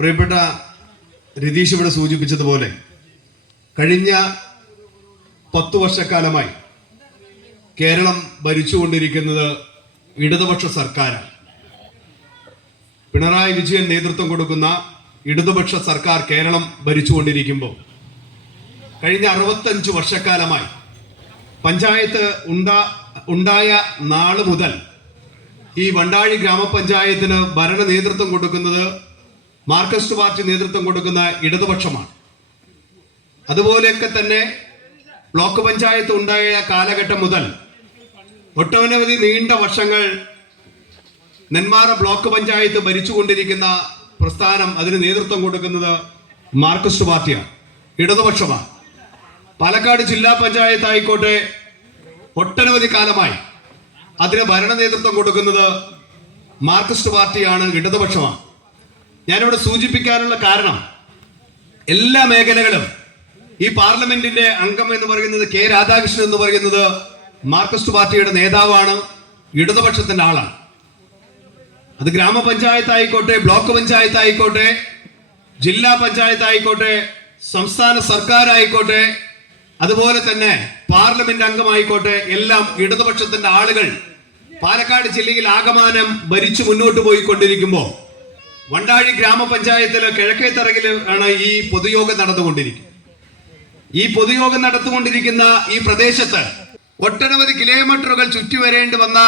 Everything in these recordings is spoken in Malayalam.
പ്രിയപ്പെട്ട രതീഷ് ഇവിടെ സൂചിപ്പിച്ചതുപോലെ കഴിഞ്ഞ 10 വർഷക്കാലമായി കേരളം ഭരിച്ചുകൊണ്ടിരിക്കുന്നത് ഇടതുപക്ഷ സർക്കാരാണ്. പിണറായി വിജയൻ നേതൃത്വം കൊടുക്കുന്ന ഇടതുപക്ഷ സർക്കാർ കേരളം ഭരിച്ചുകൊണ്ടിരിക്കുമ്പോൾ കഴിഞ്ഞ 65 വർഷക്കാലമായി പഞ്ചായത്ത് ഉണ്ടായ നാള് മുതൽ ഈ വണ്ടാഴി ഗ്രാമപഞ്ചായത്തിന് ഭരണ നേതൃത്വം കൊടുക്കുന്നത് മാർക്സിസ്റ്റ് പാർട്ടി നേതൃത്വം കൊടുക്കുന്ന ഇടതുപക്ഷമാണ്. അതുപോലെയൊക്കെ തന്നെ ബ്ലോക്ക് പഞ്ചായത്ത് ഉണ്ടായ കാലഘട്ടം മുതൽ ഒട്ടനവധി നീണ്ട വർഷങ്ങൾ നെന്മാറ ബ്ലോക്ക് പഞ്ചായത്ത് ഭരിച്ചുകൊണ്ടിരിക്കുന്ന പ്രസ്ഥാനം, അതിന് നേതൃത്വം കൊടുക്കുന്നത് മാർക്സിസ്റ്റ് പാർട്ടിയാണ്, ഇടതുപക്ഷമാണ്. പാലക്കാട് ജില്ലാ പഞ്ചായത്ത് ആയിക്കോട്ടെ ഒട്ടനവധി കാലമായി അതിന് ഭരണ നേതൃത്വം കൊടുക്കുന്നത് മാർക്സിസ്റ്റ് പാർട്ടിയാണ്, ഇടതുപക്ഷമാണ്. ഞാനിവിടെ സൂചിപ്പിക്കാനുള്ള കാരണം എല്ലാ മേഖലകളും ഈ പാർലമെന്റിന്റെ അംഗം എന്ന് പറയുന്നത് കെ രാധാകൃഷ്ണൻ എന്ന് പറയുന്നത് മാർക്സിസ്റ്റ് പാർട്ടിയുടെ നേതാവാണ്, ഇടതുപക്ഷത്തിന്റെ ആളാണ്. അത് ഗ്രാമപഞ്ചായത്ത് ആയിക്കോട്ടെ, ബ്ലോക്ക് പഞ്ചായത്ത് ആയിക്കോട്ടെ, ജില്ലാ പഞ്ചായത്ത് ആയിക്കോട്ടെ, സംസ്ഥാന സർക്കാർ ആയിക്കോട്ടെ, അതുപോലെ തന്നെ പാർലമെന്റ് അംഗമായിക്കോട്ടെ, എല്ലാം ഇടതുപക്ഷത്തിന്റെ ആളുകൾ പാലക്കാട് ജില്ലയിൽ ആകമാനം ഭരിച്ചു മുന്നോട്ട് പോയിക്കൊണ്ടിരിക്കുമ്പോൾ വണ്ടാഴി ഗ്രാമപഞ്ചായത്തില് കിഴക്കേത്തറയിൽ ആണ് ഈ പൊതുയോഗം നടന്നുകൊണ്ടിരിക്കുന്നത്. ഈ പൊതുയോഗം നടത്തുകൊണ്ടിരിക്കുന്ന ഈ പ്രദേശത്ത് ഒട്ടനവധി കിലോമീറ്ററുകൾ ചുറ്റി വരേണ്ടി വന്ന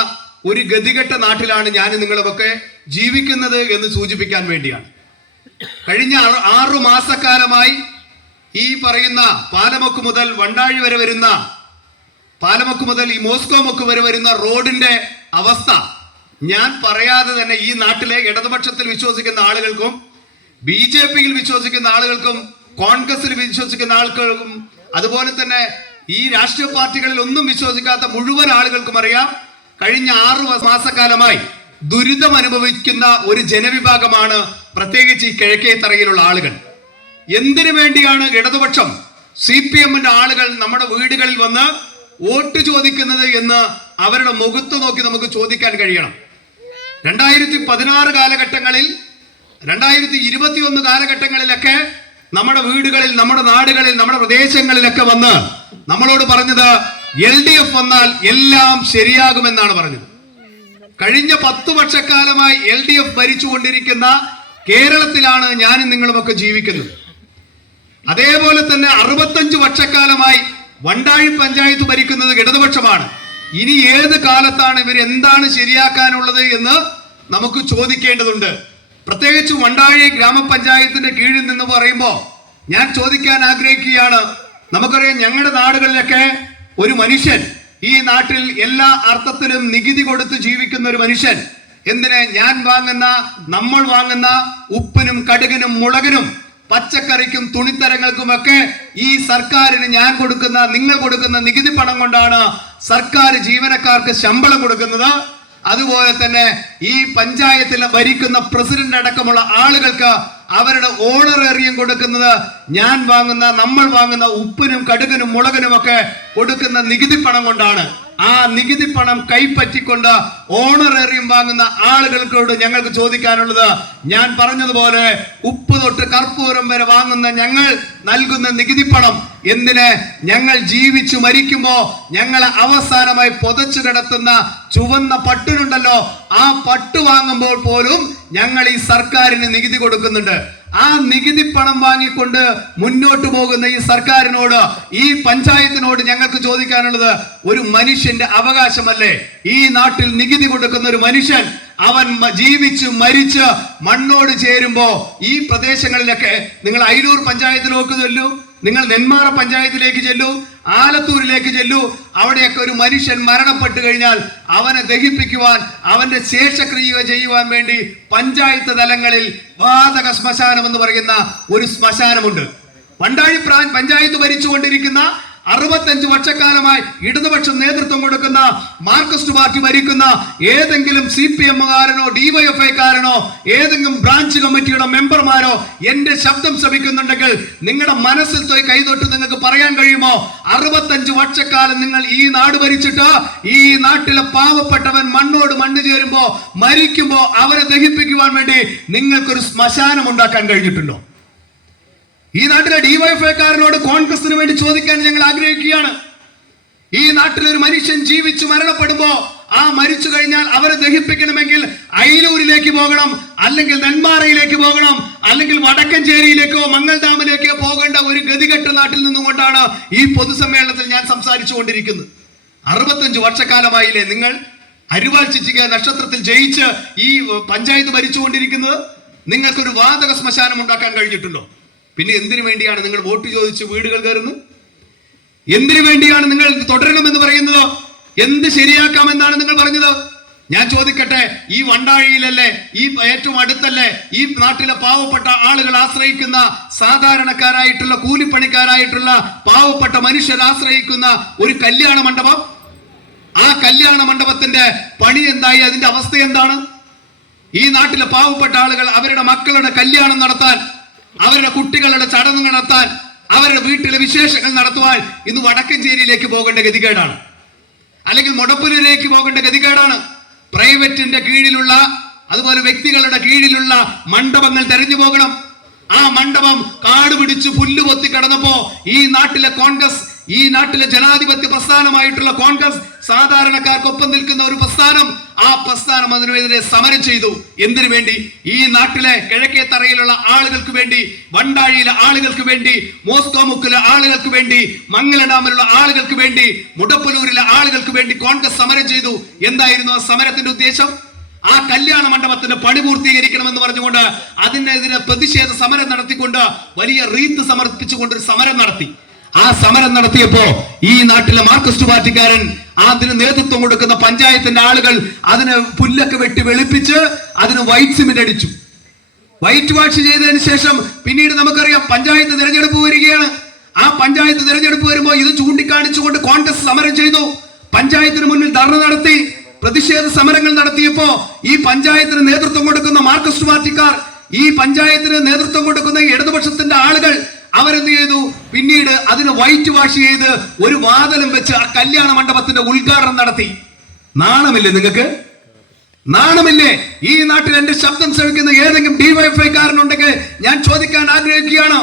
ഒരു ഗതികെട്ട നാട്ടിലാണ് ഞാൻ നിങ്ങളുമൊക്കെ ജീവിക്കുന്നത് എന്ന് സൂചിപ്പിക്കാൻ വേണ്ടിയാണ്. കഴിഞ്ഞ 6 മാസക്കാലമായി ഈ പറയുന്ന പാലമുക്ക് മുതൽ വണ്ടാഴി വരെ വരുന്ന, പാലമുക്ക് മുതൽ ഈ മോസ്കോ മുക്ക് വരെ വരുന്ന റോഡിന്റെ അവസ്ഥ ഞാൻ പറയാതെ തന്നെ ഈ നാട്ടിലെ ഇടതുപക്ഷത്തിൽ വിശ്വസിക്കുന്ന ആളുകൾക്കും BJPയിൽ വിശ്വസിക്കുന്ന ആളുകൾക്കും കോൺഗ്രസിൽ വിശ്വസിക്കുന്ന ആളുകൾക്കും അതുപോലെ തന്നെ ഈ രാഷ്ട്രീയ പാർട്ടികളിൽ ഒന്നും വിശ്വസിക്കാത്ത മുഴുവൻ ആളുകൾക്കും അറിയാം, കഴിഞ്ഞ 6 മാസക്കാലമായി ദുരിതം അനുഭവിക്കുന്ന ഒരു ജനവിഭാഗമാണ് പ്രത്യേകിച്ച് ഈ കിഴക്കേത്തറയിലുള്ള ആളുകൾ. എന്തിനു വേണ്ടിയാണ് ഇടതുപക്ഷം CPMന്റെ ആളുകൾ നമ്മുടെ വീടുകളിൽ വന്ന് വോട്ട് ചോദിക്കുന്നത് എന്ന് അവരുടെ മുഖത്ത് നോക്കി നമുക്ക് ചോദിക്കാൻ കഴിയണം. 2016 കാലഘട്ടങ്ങളിൽ, 2021 കാലഘട്ടങ്ങളിലൊക്കെ നമ്മുടെ വീടുകളിൽ, നമ്മുടെ നാടുകളിൽ, നമ്മുടെ പ്രദേശങ്ങളിലൊക്കെ വന്ന് നമ്മളോട് പറഞ്ഞത് LDF വന്നാൽ എല്ലാം ശരിയാകുമെന്നാണ് പറഞ്ഞത്. കഴിഞ്ഞ 10 വർഷക്കാലമായി LDF ഭരിച്ചുകൊണ്ടിരിക്കുന്ന കേരളത്തിലാണ് ഞാനും നിങ്ങളുമൊക്കെ ജീവിക്കുന്നത്. അതേപോലെ തന്നെ 65 വർഷക്കാലമായി വണ്ടാഴി പഞ്ചായത്ത് ഭരിക്കുന്നത് ഇടതുപക്ഷമാണ്. ഇനി ഏത് കാലത്താണ് ഇവർ എന്താണ് ശരിയാക്കാനുള്ളത് എന്ന് നമുക്ക് ചോദിക്കേണ്ടതുണ്ട്. പ്രത്യേകിച്ച് വണ്ടാഴി ഗ്രാമപഞ്ചായത്തിന്റെ കീഴിൽ നിന്ന് പറയുമ്പോൾ ഞാൻ ചോദിക്കാൻ ആഗ്രഹിക്കുകയാണ്. നമുക്കറിയാം, ഞങ്ങളുടെ നാടുകളിലൊക്കെ ഒരു മനുഷ്യൻ, ഈ നാട്ടിൽ എല്ലാ അർത്ഥത്തിലും നികുതി കൊടുത്ത് ജീവിക്കുന്ന ഒരു മനുഷ്യൻ, എന്തിന് ഞാൻ വാങ്ങുന്ന, നമ്മൾ വാങ്ങുന്ന ഉപ്പിനും കടുകിനും മുളകിനും പച്ചക്കറിക്കും തുണിത്തരങ്ങൾക്കുമൊക്കെ ഈ സർക്കാരിന് ഞാൻ കൊടുക്കുന്ന, നിങ്ങൾ കൊടുക്കുന്ന നികുതി പണം കൊണ്ടാണ് സർക്കാർ ജീവനക്കാർക്ക് ശമ്പളം കൊടുക്കുന്നത്. അതുപോലെ തന്നെ ഈ പഞ്ചായത്തിൽ ഭരിക്കുന്ന പ്രസിഡന്റ് അടക്കമുള്ള ആളുകൾക്ക് അവരുടെ ഓണറേറിയം കൊടുക്കുന്നത് ഞാൻ വാങ്ങുന്ന, നമ്മൾ വാങ്ങുന്ന ഉപ്പിനും കടുകിനും മുളകിനും ഒക്കെ കൊടുക്കുന്ന നികുതി പണം കൊണ്ടാണ്. ആ നികുതി പണം കൈപ്പറ്റിക്കൊണ്ട് ഓണറേറിയം വാങ്ങുന്ന ആളുകൾക്കോട് ഞങ്ങൾക്ക് ചോദിക്കാനുള്ളത്, ഞാൻ പറഞ്ഞതുപോലെ ഉപ്പ് തൊട്ട് കർപ്പൂരം വരെ വാങ്ങുന്ന ഞങ്ങൾ നൽകുന്ന നികുതി പണം എന്തിന്? ഞങ്ങൾ ജീവിച്ചു മരിക്കുമ്പോ ഞങ്ങളെ അവസാനമായി പൊതച്ചു കിടത്തുന്ന ചുവന്ന പട്ടിനുണ്ടല്ലോ, ആ പട്ട് വാങ്ങുമ്പോൾ പോലും ഞങ്ങൾ ഈ സർക്കാരിന് നികുതി കൊടുക്കുന്നുണ്ട്. ആ നികുതി പണം വാങ്ങിക്കൊണ്ട് മുന്നോട്ട് പോകുന്ന ഈ സർക്കാരിനോട്, ഈ പഞ്ചായത്തിനോട് ഞങ്ങൾക്ക് ചോദിക്കാനുള്ളത്, ഒരു മനുഷ്യന്റെ അവകാശമല്ലേ ഈ നാട്ടിൽ നികുതി കൊടുക്കുന്ന ഒരു മനുഷ്യൻ? അവൻ ജീവിച്ച് മരിച്ച് മണ്ണോട് ചേരുമ്പോ ഈ പ്രദേശങ്ങളിലൊക്കെ, നിങ്ങൾ അയിലൂർ പഞ്ചായത്തിലേക്ക് ചെല്ലൂ, നിങ്ങൾ നെന്മാറ പഞ്ചായത്തിലേക്ക് ചെല്ലൂ, ആലത്തൂരിലേക്ക് ചെല്ലൂ, അവിടെയൊക്കെ ഒരു മനുഷ്യൻ മരണപ്പെട്ടു കഴിഞ്ഞാൽ അവനെ ദഹിപ്പിക്കുവാൻ, അവന്റെ ശേഷക്രിയ ചെയ്യുവാൻ വേണ്ടി പഞ്ചായത്ത് തലങ്ങളിൽ വാതക ശ്മശാനം എന്ന് പറയുന്ന ഒരു ശ്മശാനമുണ്ട്. വണ്ടാഴി പഞ്ചായത്ത് ഭരിച്ചുകൊണ്ടിരിക്കുന്ന 65 വർഷക്കാലമായി ഇടതുപക്ഷം നേതൃത്വം കൊടുക്കുന്ന മാർക്സിസ്റ്റ് പാർട്ടി ഭരിക്കുന്ന ഏതെങ്കിലും CPM-കാരനോ DYFI-കാരനോ ഏതെങ്കിലും ബ്രാഞ്ച് കമ്മിറ്റിയുടെ മെമ്പർമാരോ എന്റെ ശബ്ദം ശ്രമിക്കുന്നുണ്ടെങ്കിൽ നിങ്ങളുടെ മനസ്സിൽ പോയി കൈതൊട്ട് നിങ്ങൾക്ക് പറയാൻ കഴിയുമോ 65 വർഷക്കാലം നിങ്ങൾ ഈ നാട് ഭരിച്ചിട്ട് ഈ നാട്ടിലെ പാവപ്പെട്ടവൻ മണ്ണോട് മണ്ണ് ചേരുമ്പോ മരിക്കുമ്പോ അവരെ ദഹിപ്പിക്കുവാൻ വേണ്ടി നിങ്ങൾക്കൊരു ശ്മശാനം ഉണ്ടാക്കാൻ കഴിഞ്ഞിട്ടുണ്ടോ? ഈ നാട്ടിലെ DYFI-കാരനോട് കോൺഗ്രസിന് വേണ്ടി ചോദിക്കാൻ ഞങ്ങൾ ആഗ്രഹിക്കുകയാണ്. ഈ നാട്ടിലൊരു മനുഷ്യൻ ജീവിച്ചു മരണപ്പെടുമ്പോ ആ മരിച്ചു കഴിഞ്ഞാൽ അവരെ ദഹിപ്പിക്കണമെങ്കിൽ അയിലൂരിലേക്ക് പോകണം, അല്ലെങ്കിൽ നെന്മാറയിലേക്ക് പോകണം, അല്ലെങ്കിൽ വടക്കഞ്ചേരിയിലേക്കോ മംഗൾഡാമിലേക്കോ പോകേണ്ട ഒരു ഗതികെട്ട നാട്ടിൽ നിന്നുകൊണ്ടാണ് ഈ പൊതുസമ്മേളനത്തിൽ ഞാൻ സംസാരിച്ചു കൊണ്ടിരിക്കുന്നത്. 65 വർഷക്കാലമായില്ലേ നിങ്ങൾ അരിവാൾ ചിറ്റിക നക്ഷത്രത്തിൽ ജയിച്ച് ഈ പഞ്ചായത്ത് ഭരിച്ചുകൊണ്ടിരിക്കുന്നത്? നിങ്ങൾക്കൊരു വാതക ശ്മശാനം ഉണ്ടാക്കാൻ കഴിഞ്ഞിട്ടുണ്ടോ? പിന്നെ എന്തിനു വേണ്ടിയാണ് നിങ്ങൾ വോട്ട് ചോദിച്ച് വീടുകൾ കയറുന്നത്? എന്തിനു വേണ്ടിയാണ് നിങ്ങൾ തുടരണമെന്ന് പറയുന്നത്? എന്ത് ശരിയാക്കാമെന്നാണ് നിങ്ങൾ പറഞ്ഞത്? ഞാൻ ചോദിക്കട്ടെ, ഈ വണ്ടാഴിയിലല്ലേ, ഈ ഏറ്റവും അടുത്തല്ലേ ഈ നാട്ടിലെ പാവപ്പെട്ട ആളുകൾ ആശ്രയിക്കുന്ന, സാധാരണക്കാരായിട്ടുള്ള കൂലിപ്പണിക്കാരായിട്ടുള്ള പാവപ്പെട്ട മനുഷ്യർ ആശ്രയിക്കുന്ന ഒരു കല്യാണ മണ്ഡപം? ആ കല്യാണ മണ്ഡപത്തിന്റെ പണി എന്തായി? അതിന്റെ അവസ്ഥ എന്താണ്? ഈ നാട്ടിലെ പാവപ്പെട്ട ആളുകൾ അവരുടെ മക്കളുടെ കല്യാണം നടത്താൻ, അവരുടെ കുട്ടികളുടെ ചടങ്ങ് നടത്താൻ, അവരുടെ വീട്ടിലെ വിശേഷങ്ങൾ നടത്തുവാൻ ഇന്ന് വടക്കഞ്ചേരിയിലേക്ക് പോകേണ്ട ഗതികേടാണ്, അല്ലെങ്കിൽ മുടപ്പുലിലേക്ക് പോകേണ്ട ഗതികേടാണ്. പ്രൈവറ്റിന്റെ കീഴിലുള്ള, അതുപോലെ വ്യക്തികളുടെ കീഴിലുള്ള മണ്ഡപങ്ങൾ തെരഞ്ഞു പോകണം. ആ മണ്ഡപം കാട് പിടിച്ച് പുല്ല് പൊത്തി കിടന്നപ്പോ ഈ നാട്ടിലെ കോൺഗ്രസ്, ഈ നാട്ടിലെ ജനാധിപത്യ പ്രസ്ഥാനമായിട്ടുള്ള കോൺഗ്രസ്, സാധാരണക്കാർക്കൊപ്പം നിൽക്കുന്ന ഒരു പ്രസ്ഥാനം, ആ പ്രസ്ഥാനം അതിനെതിരെ സമരം ചെയ്തു. എന്തിനു വേണ്ടി? ഈ നാട്ടിലെ കിഴക്കേ തറയിലുള്ള ആളുകൾക്ക് വേണ്ടി, വണ്ടാഴിയിലെ ആളുകൾക്ക് വേണ്ടി, മോസ്കോ മുക്കിലെ ആളുകൾക്ക് വേണ്ടി, മംഗലഡാമിലുള്ള ആളുകൾക്ക് വേണ്ടി, മുടപ്പലൂരിലെ ആളുകൾക്ക് വേണ്ടി കോൺഗ്രസ് സമരം ചെയ്തു. എന്തായിരുന്നു ആ സമരത്തിന്റെ ഉദ്ദേശം? ആ കല്യാണ മണ്ഡപത്തിന്റെ പണി പൂർത്തീകരിക്കണമെന്ന് പറഞ്ഞുകൊണ്ട് അതിനെതിരെ പ്രതിഷേധ സമരം നടത്തിക്കൊണ്ട് വലിയ റീത്ത് സമർപ്പിച്ചുകൊണ്ട് ഒരു സമരം നടത്തി. ആ സമരം നടത്തിയപ്പോ ഈ നാട്ടിലെ മാർക്സിസ്റ്റ് പാർട്ടിക്കാരൻ, അതിന് നേതൃത്വം കൊടുക്കുന്ന പഞ്ചായത്തിന്റെ ആളുകൾ അതിന് പുല്ലൊക്കെ വെട്ടി വെളുപ്പിച്ച് അതിന് വൈറ്റ് സിമെന്റ് അടിച്ചു. വൈറ്റ് വാഷ് ചെയ്തതിന് ശേഷം പിന്നീട് നമുക്കറിയാം പഞ്ചായത്ത് തെരഞ്ഞെടുപ്പ് വരികയാണ്. ആ പഞ്ചായത്ത് തെരഞ്ഞെടുപ്പ് വരുമ്പോൾ ഇത് ചൂണ്ടിക്കാണിച്ചുകൊണ്ട് കോൺഗ്രസ് സമരം ചെയ്തു. പഞ്ചായത്തിന് മുന്നിൽ ധർണ നടത്തി, പ്രതിഷേധ സമരങ്ങൾ നടത്തിയപ്പോ ഈ പഞ്ചായത്തിന് നേതൃത്വം കൊടുക്കുന്ന മാർക്സിസ്റ്റ് പാർട്ടിക്കാർ, ഈ പഞ്ചായത്തിന് നേതൃത്വം കൊടുക്കുന്ന ഇടതുപക്ഷത്തിന്റെ ആളുകൾ അവരെന്ത് ചെയ്തു? പിന്നീട് അതിന് വൈറ്റ് വാഷ് ചെയ്ത് ഒരു വാതിലും വെച്ച് ആ കല്യാണ മണ്ഡപത്തിന്റെ ഉദ്ഘാടനം നടത്തി. നാണമില്ലേ നിങ്ങൾക്ക്? നാണമില്ലേ? ഈ നാട്ടിൽ എന്റെ ശബ്ദം ശ്രമിക്കുന്ന ഏതെങ്കിലും DYFI-കാരനുണ്ടെങ്കിൽ ഞാൻ ചോദിക്കാൻ ആഗ്രഹിക്കുകയാണ്.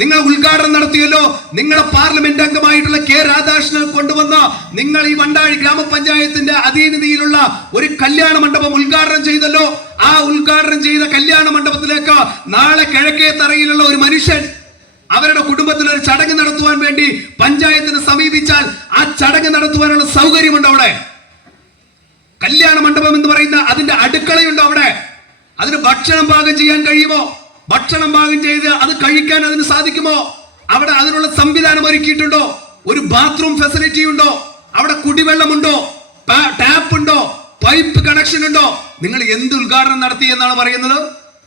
നിങ്ങൾ ഉദ്ഘാടനം നടത്തിയല്ലോ. നിങ്ങളുടെ പാർലമെന്റ് അംഗമായിട്ടുള്ള K. രാധാകൃഷ്ണൻ കൊണ്ടുവന്ന നിങ്ങൾ ഈ വണ്ടാഴി ഗ്രാമപഞ്ചായത്തിന്റെ അധീനതയിലുള്ള ഒരു കല്യാണ മണ്ഡപം ഉദ്ഘാടനം ചെയ്തല്ലോ. ആ ഉദ്ഘാടനം ചെയ്ത കല്യാണ മണ്ഡപത്തിലേക്ക് നാളെ കിഴക്കേ തറയിലുള്ള ഒരു മനുഷ്യൻ അവരുടെ കുടുംബത്തിൽ ഒരു ചടങ്ങ് നടത്തുവാൻ വേണ്ടി പഞ്ചായത്തിനെ സമീപിച്ചാൽ ആ ചടങ്ങ് നടത്തുവാനുള്ള സൗകര്യമുണ്ടോ? അവിടെ കല്യാണ മണ്ഡപം എന്ന് പറയുന്ന അതിന്റെ അടുക്കളയുണ്ടോ? അവിടെ അതിന് ഭക്ഷണം പാകം ചെയ്യാൻ കഴിയുമോ? ഭക്ഷണം പാകം ചെയ്ത് അത് കഴിക്കാൻ അതിന് സാധിക്കുമോ? അവിടെ അതിനുള്ള സംവിധാനം ഒരുക്കിയിട്ടുണ്ടോ? ഒരു ബാത്റൂം ഫെസിലിറ്റി ഉണ്ടോ? അവിടെ കുടിവെള്ളമുണ്ടോ? ടാപ്പ് ഉണ്ടോ? പൈപ്പ് കണക്ഷൻ ഉണ്ടോ? നിങ്ങൾ എന്ത് ഉദ്ഘാടനം നടത്തി എന്നാണ് പറയുന്നത്?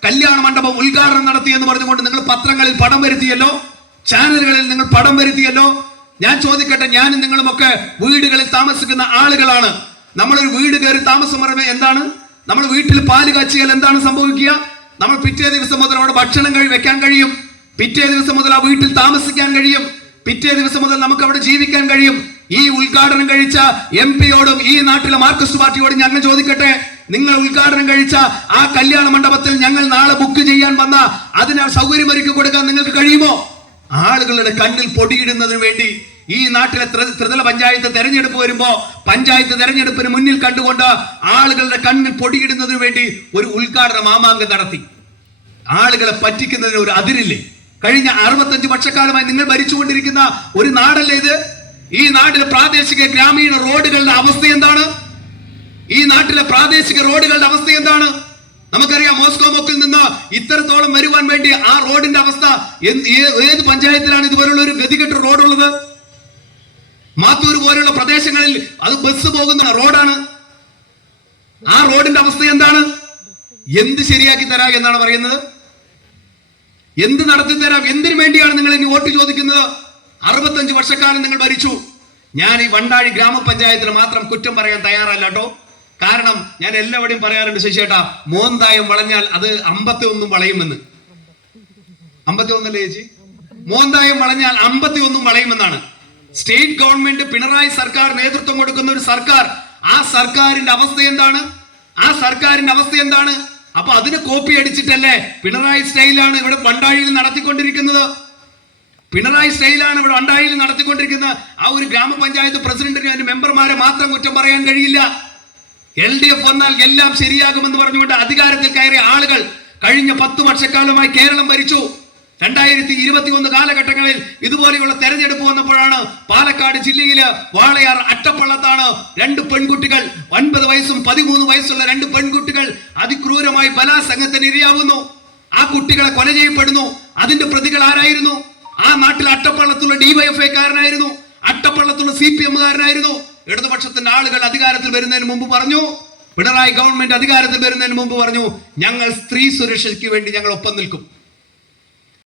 കല്യാണ മണ്ഡപം ഉദ്ഘാടനം നടത്തി എന്ന് പറഞ്ഞുകൊണ്ട് നിങ്ങൾ പത്രങ്ങളിൽ പടം വരുത്തിയല്ലോ, ചാനലുകളിൽ നിങ്ങൾ പടം വരുത്തിയല്ലോ. ഞാൻ ചോദിക്കട്ടെ, ഞാനും നിങ്ങളുമൊക്കെ വീടുകളിൽ താമസിക്കുന്ന ആളുകളാണ്. നമ്മളൊരു വീട് കയറി താമസം പറയുമ്പോൾ എന്താണ്? നമ്മൾ വീട്ടിൽ പാല് കാച്ചിയാൽ എന്താണ് സംഭവിക്കുക? നമ്മൾ പിറ്റേ ദിവസം മുതൽ അവിടെ ഭക്ഷണം വെക്കാൻ കഴിയും, പിറ്റേ ദിവസം മുതൽ ആ വീട്ടിൽ താമസിക്കാൻ കഴിയും, പിറ്റേ ദിവസം മുതൽ നമുക്ക് അവിടെ ജീവിക്കാൻ കഴിയും. ഈ ഉദ്ഘാടനം കഴിച്ച MP-യോടും ഈ നാട്ടിലെ മാർക്സിസ്റ്റ് പാർട്ടിയോടും ഞങ്ങൾ ചോദിക്കട്ടെ, നിങ്ങൾ ഉദ്ഘാടനം കഴിച്ച ആ കല്യാണ മണ്ഡപത്തിൽ ഞങ്ങൾ നാളെ ബുക്ക് ചെയ്യാൻ വന്ന അതിന് സൗകര്യമൊരുക്കി കൊടുക്കാൻ നിങ്ങൾക്ക് കഴിയുമോ? ആളുകളുടെ കണ്ണിൽ പൊടിയിടുന്നതിന് വേണ്ടി ഈ നാട്ടിലെ ത്രിതല പഞ്ചായത്ത് തെരഞ്ഞെടുപ്പ് വരുമ്പോ പഞ്ചായത്ത് തെരഞ്ഞെടുപ്പിന് മുന്നിൽ കണ്ടുകൊണ്ട് ആളുകളുടെ കണ്ണിൽ പൊടിയിടുന്നതിന് വേണ്ടി ഒരു ഉദ്ഘാടന മാമാങ്കം നടത്തി. ആളുകളെ പറ്റിക്കുന്നതിന് ഒരു അതിരില്ലേ? കഴിഞ്ഞ 65 വർഷക്കാലമായി നിങ്ങൾ ഭരിച്ചുകൊണ്ടിരിക്കുന്ന ഒരു നാടല്ലേ ഇത്? ഈ നാട്ടിലെ പ്രാദേശിക ഗ്രാമീണ റോഡുകളുടെ അവസ്ഥ എന്താണ്? ഈ നാട്ടിലെ പ്രാദേശിക റോഡുകളുടെ അവസ്ഥ എന്താണ്? നമുക്കറിയാം, മോസ്കോ മുക്കിൽ നിന്ന് ഇത്രത്തോളം വരുവാൻ വേണ്ടി ആ റോഡിന്റെ അവസ്ഥ ഏത് പഞ്ചായത്തിലാണ് ഇതുപോലുള്ള ഒരു ഗതികെട്ട റോഡുള്ളത്? മാത്തൂർ പോലുള്ള പ്രദേശങ്ങളിൽ അത് ബസ് പോകുന്ന റോഡാണ്. ആ റോഡിന്റെ അവസ്ഥ എന്താണ്? എന്ത് ശരിയാക്കി തരാം എന്നാണ് പറയുന്നത്? എന്ത് നടത്തി തരാം? എന്തിനു വേണ്ടിയാണ് നിങ്ങൾ ഇനി വോട്ട് ചോദിക്കുന്നത്? 65 വർഷക്കാലം നിങ്ങൾ ഭരിച്ചു. ഞാൻ ഈ വണ്ടാഴി ഗ്രാമപഞ്ചായത്തിന് മാത്രം കുറ്റം പറയാൻ തയ്യാറല്ല കേട്ടോ. കാരണം ഞാൻ എല്ലാവരുടെയും പറയാറുണ്ട്, ശശിയേട്ടാ, മോന്തായം വളഞ്ഞാൽ അത് 51 വളയുമെന്ന്. 51 ചേച്ചി, മോന്തായം വളഞ്ഞാൽ 51 വളയുമെന്നാണ്. സ്റ്റേറ്റ് ഗവൺമെന്റ് പിണറായി സർക്കാർ നേതൃത്വം കൊടുക്കുന്ന ഒരു സർക്കാർ, ആ സർക്കാരിന്റെ അവസ്ഥ എന്താണ്? അപ്പൊ അതിന് കോപ്പി അടിച്ചിട്ടല്ലേ പിണറായി സ്റ്റൈലാണ് ഇവിടെ വണ്ടാഴിയിൽ നടത്തിക്കൊണ്ടിരിക്കുന്നത്. ആ ഒരു ഗ്രാമപഞ്ചായത്ത് പ്രസിഡന്റിന് അതിന്റെ മെമ്പർമാരെ മാത്രം കുറ്റം പറയാൻ കഴിയില്ല. LDF വന്നാൽ എല്ലാം ശരിയാകുമെന്ന് പറഞ്ഞുകൊണ്ട് അധികാരത്തിൽ കയറിയ ആളുകൾ കഴിഞ്ഞ 10 വർഷക്കാലമായി കേരളം ഭരിച്ചു. 2021 കാലഘട്ടങ്ങളിൽ ഇതുപോലെയുള്ള തെരഞ്ഞെടുപ്പ് വന്നപ്പോഴാണ് പാലക്കാട് ജില്ലയില് വാളയാർ അട്ടപ്പള്ളത്താണ് 2 പെൺകുട്ടികൾ, 9 വയസ്സും 13 വയസ്സുള്ള 2 പെൺകുട്ടികൾ അതിക്രൂരമായി ബലാത്സംഗത്തിന് ഇരയാവുന്നു. ആ കുട്ടികളെ കൊല ചെയ്യപ്പെടുന്നു. അതിന്റെ പ്രതികൾ ആരായിരുന്നു? ആ നാട്ടിൽ അട്ടപ്പള്ളത്തുള്ള DYFI-കാരനായിരുന്നു, അട്ടപ്പള്ളത്തുള്ള CPM-കാരനായിരുന്നു. ഇടതുപക്ഷത്തിന്റെ ആളുകൾ അധികാരത്തിൽ വരുന്നതിന് മുമ്പ് പറഞ്ഞു, പിണറായി ഗവൺമെന്റ് അധികാരത്തിൽ വരുന്നതിന് മുമ്പ് പറഞ്ഞു, ഞങ്ങൾ സ്ത്രീ സുരക്ഷയ്ക്ക് വേണ്ടി ഞങ്ങൾ ഒപ്പം നിൽക്കും.